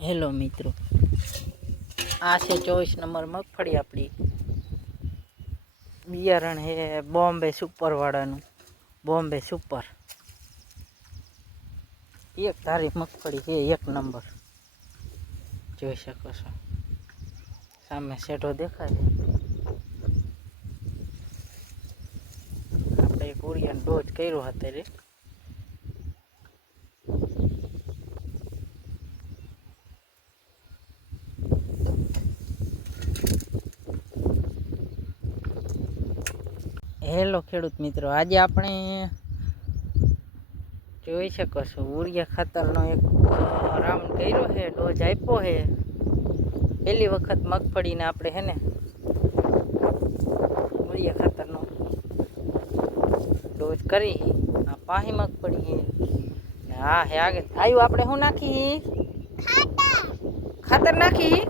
Hello મિત્રો, આ છે 24 નંબર મગફળી આપણી. બિયારણ હે બોમ્બે સુપર વાળાનું. બોમ્બે સુપર એક ધારી મગફળી છે, એક નંબર. જોઈ શકો છો, સામે શેઢો દેખાય. આપણે એક ઉરિયાનો ડોઝ કર્યો અત્યારે. હેલો ખેડૂત મિત્રો, આજે આપણે જોઈ શકો છો ઉરિયા ખાતરનો એક રાઉન્ડ કર્યો છે, ડોઝ આપ્યો છે. પહેલી વખત મગફળીને આપણે હે ને ઉરિયા ખાતરનો ડોઝ કરી. આ પાહી મગફળી છે. હા હે આગળ આવ્યું. આપણે શું નાખી? ખાતર નાખી.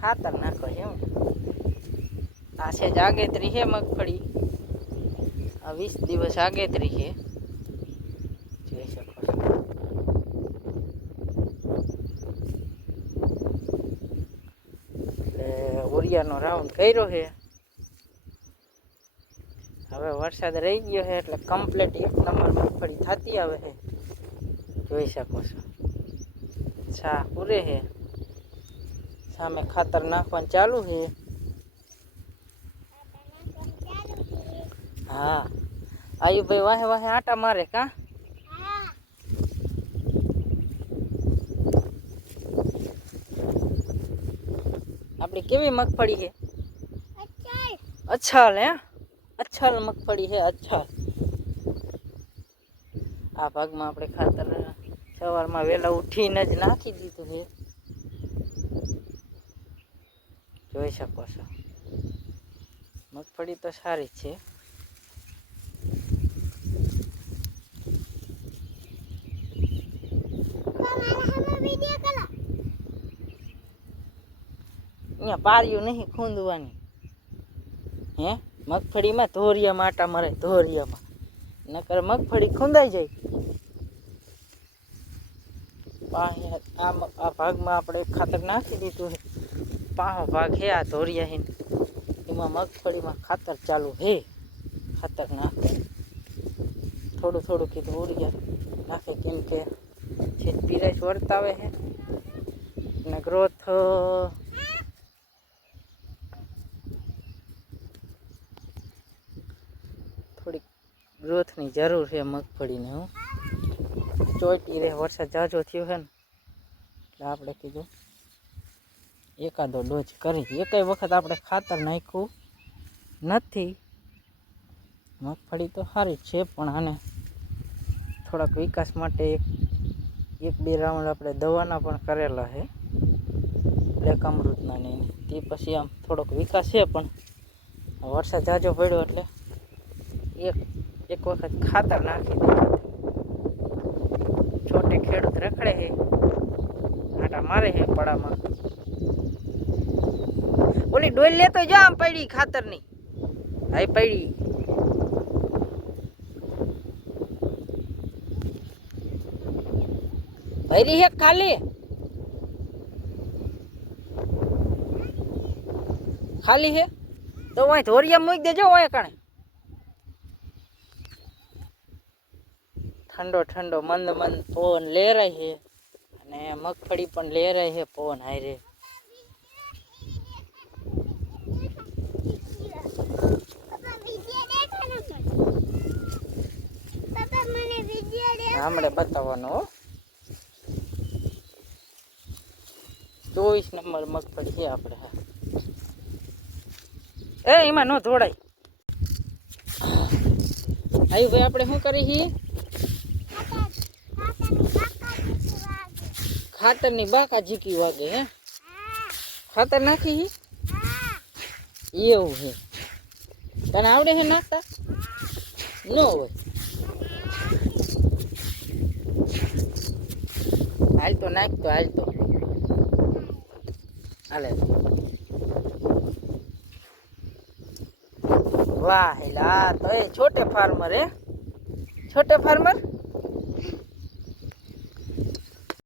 ખાતર નાખો એમ. આ છે જ આગેતરી છે મગફળી. આ 20 દિવસ આગેતરી છે. જોઈ શકો છો. એટલે ઉરિયાનો રાઉન્ડ કર્યો છે. હવે વરસાદ રહી ગયો છે એટલે કમ્પ્લીટ એક નંબર મગફળી થતી આવે છે. જોઈ શકો છો, છા પૂરે છે. સામે ખાતર નાખવાનું ચાલુ છે. હા, આયુભાઈ વાહે વાહે આટા મારે કા. આપણી કેવી મગફળી છે? અચ્છાલ હે, અચ્છાલ મગફળી છે. અચ્છાલ. આ ભાગમાં આપણે ખાતર સવારમાં વહેલા ઉઠીને જ નાખી દીધું છે. જોઈ શકો છો, મગફળી તો સારી છે. અહીંયા પાર્યું નહીં ખૂંદવાની હે. મગફળીમાં ધોરિયામાં આટા મરે, ધોરિયામાં. નકર મગફળી ખૂંદાઈ જાય. આ ભાગમાં આપણે ખાતર નાખી દીધું છે. પાહો ભાગ છે આ ધોરિયા છે, એમાં મગફળીમાં ખાતર ચાલુ છે. ખાતર નાખે થોડું થોડું કીધું ઉરિયા નાખે, કેમ કે છે પીરાશ વર્તાવે છે અને ગ્રોથ થોડીક ગ્રોથની જરૂર છે મગફળીને. હું ચોઈટી રહે, વરસાદ ઝાઝો થયો છે ને એટલે આપણે કીધું એકાદો ડોઝ કરી. એકેય વખત આપણે ખાતર નાખ્યું નથી. મગફળી તો સારી જ છે, પણ આને થોડાક વિકાસ માટે એક બે રાઉન્ડ આપણે દવાના પણ કરેલા છે, બ્લેક અમૃતના ને. તે પછી આમ થોડોક વિકાસ છે, પણ વરસાદ ઝાઝો પડ્યો એટલે એક વખત ખાતર નાખી દીધું. છોટે ખેડૂત રખડે છે, આટા મારે છે પડામાં. ઓલી ડોલ લેતો જા, આમ પડી ખાતરની. આઈ પડી. ભરી હે ખાલી ખાલી હે તો અહીં ધોરિયા મૂકી દેજો. અહીં કણે ઠંડો ઠંડો મંદ મંદ પવન લહેરાય છે અને મગફળી પણ લહેરાય છે પવન હારે. હમણાં બતાવવાનું 24 નંબર મગફળી છે આપણે. હા એમાં ન ધોડાય. આયુ ભાઈ, આપણે શું કરી છીએ? ખાતરની બાકા ઝીકી વાગે હે. ખાતર નાખી એવું છે. તને આવડે છે નાખતા? ન હોય. હાલ તો નાખતો, હાલ તો હાલે. વાહ હેલા, તો એ છોટે ફાર્મર હે. છોટે ફાર્મર